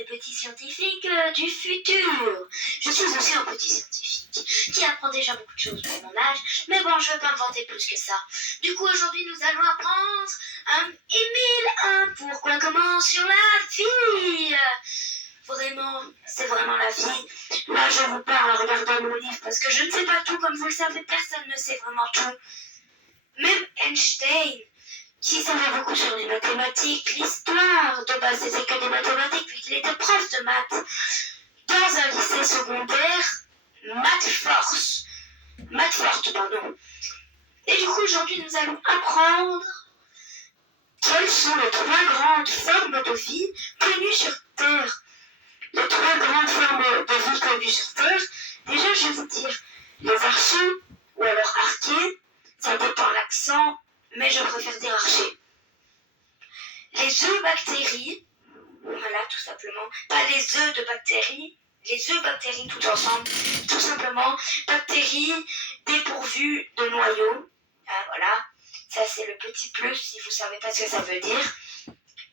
des petits scientifiques du futur. Je suis aussi un petit scientifique qui apprend déjà beaucoup de choses pour mon âge, mais bon, je ne vais pas me vanter plus que ça. Du coup, aujourd'hui, nous allons apprendre Émile, pourquoi, comment sur la vie. Vraiment, c'est vraiment la vie. Là, je vous parle en regardant mon livre parce que je ne sais pas tout, comme vous le savez, personne ne sait vraiment tout. Même Einstein, qui savait beaucoup sur les mathématiques, l'histoire de base, c'était que des mathématiques, vu qu'il était prof de maths dans un lycée secondaire, maths forte, pardon. Et du coup, aujourd'hui, nous allons apprendre quelles sont les trois grandes formes de vie connues sur Terre. Les trois grandes formes de vie connues sur Terre, déjà, je vais vous dire les archers, ou alors archers, ça dépend l'accent, mais je préfère dire archer. Les eubactéries, voilà, tout simplement, pas les œufs de bactéries, les eubactéries tout ensemble, tout simplement, bactéries dépourvues de noyaux, ah, voilà, ça c'est le petit plus si vous savez pas ce que ça veut dire.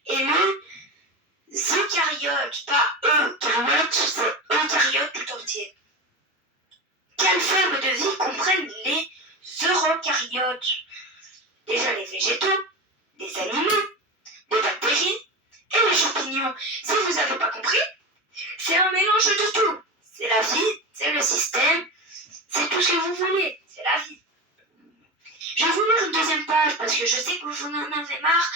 Et les eucaryotes, pas eucaryotes, c'est eucaryotes tout entier. Quelle forme de vie comprennent les eucaryotes? Déjà les végétaux, les animaux, les bactéries et les champignons. Si vous n'avez pas compris, c'est un mélange de tout. C'est la vie, c'est le système, c'est tout ce que vous voulez, c'est la vie. Je vais vous lire une deuxième page parce que je sais que vous en avez marre.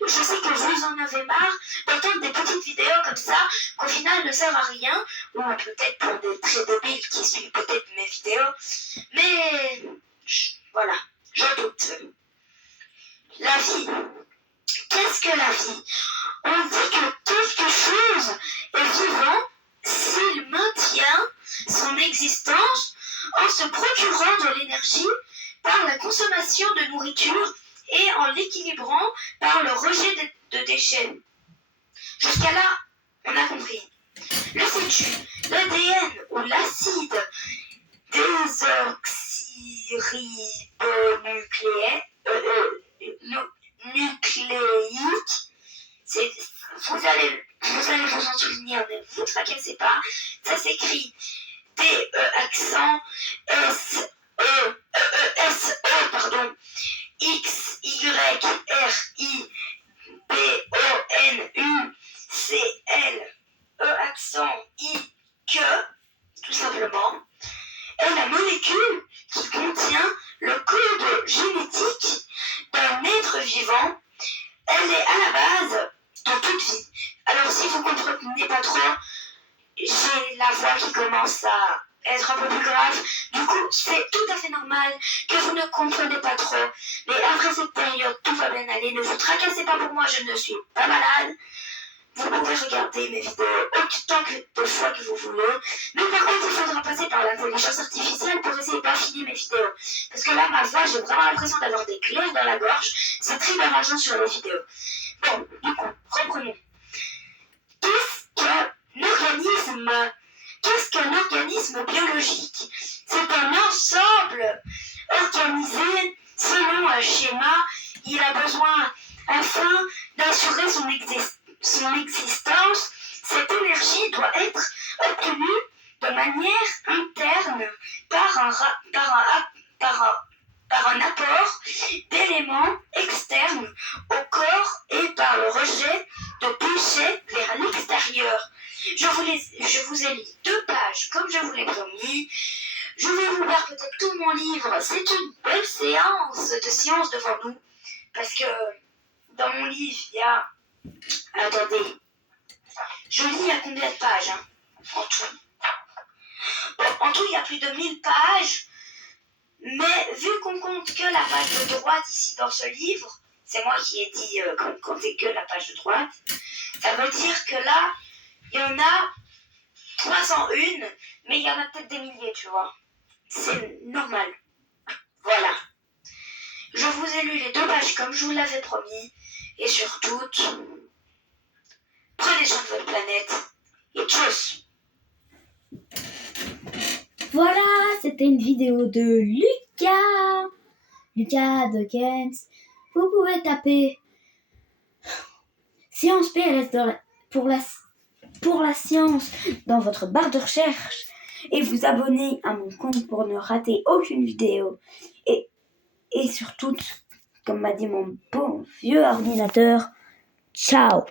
Je sais que vous en avez marre d'entendre des petites vidéos comme ça, qu'au final ne servent à rien, ou peut-être pour des très débiles qui suivent peut-être mes vidéos. Mais voilà, je doute. La vie. Qu'est-ce que la vie? On dit que quelque chose est vivant s'il maintient son existence en se procurant de l'énergie par la consommation de nourriture et en l'équilibrant par le rejet de déchets. Jusqu'à là, on a compris. Le sais-tu, l'ADN ou l'acide désoxyribonucléique, vous allez vous en souvenir, ne vous tracassez pas, ça s'écrit D-E accent S-E, pardon, X-Y-R-I-B-O-N-U-C-L-E accent I-que, tout simplement, est la molécule qui contient le code génétique d'un être vivant. Elle est à la base de toute vie. Alors si vous ne comprenez pas trop, j'ai la voix qui commence à être un peu plus grave. Du coup, c'est tout à fait normal que vous ne comprenez pas trop. Mais après cette période, tout va bien aller. Ne vous tracassez pas pour moi, je ne suis pas malade. Vous pouvez regarder mes vidéos autant de fois que vous voulez. Mais par contre, il faudra passer par l'intelligence artificielle pour essayer d'affiner mes vidéos. Parce que là, ma voix, j'ai vraiment l'impression d'avoir des glaires dans la gorge. C'est très dérangeant sur les vidéos. Bon, du coup, reprenons. Qu'est-ce qu'un organisme biologique? C'est un ensemble organisé selon un schéma. Il a besoin, afin d'assurer son existence, cette énergie doit être obtenue de manière interne par un apport d'éléments externes au corps et par le rejet de déchets vers l'extérieur. Je vous ai lu 2 pages comme je vous l'ai promis. Je vais vous lire peut-être tout mon livre. C'est une belle séance de science devant nous. Parce que dans mon livre, il y a... Attendez. Je lis à combien de pages en tout? Bon, en tout, il y a plus de 1000 pages. Mais vu qu'on compte que la page de droite ici dans ce livre, c'est moi qui ai dit qu'on ne comptait que la page de droite, ça veut dire que là, il y en a 301, mais il y en a peut-être des milliers, tu vois. C'est normal. Voilà. Je vous ai lu les 2 pages comme je vous l'avais promis. Et surtout, prenez soin de votre planète. Et tchuss. Voilà, c'était une vidéo de Lucas de Kent. Vous pouvez taper Science PLS pour pour la science dans votre barre de recherche et vous abonner à mon compte pour ne rater aucune vidéo. Et surtout, comme m'a dit mon beau vieux ordinateur, ciao!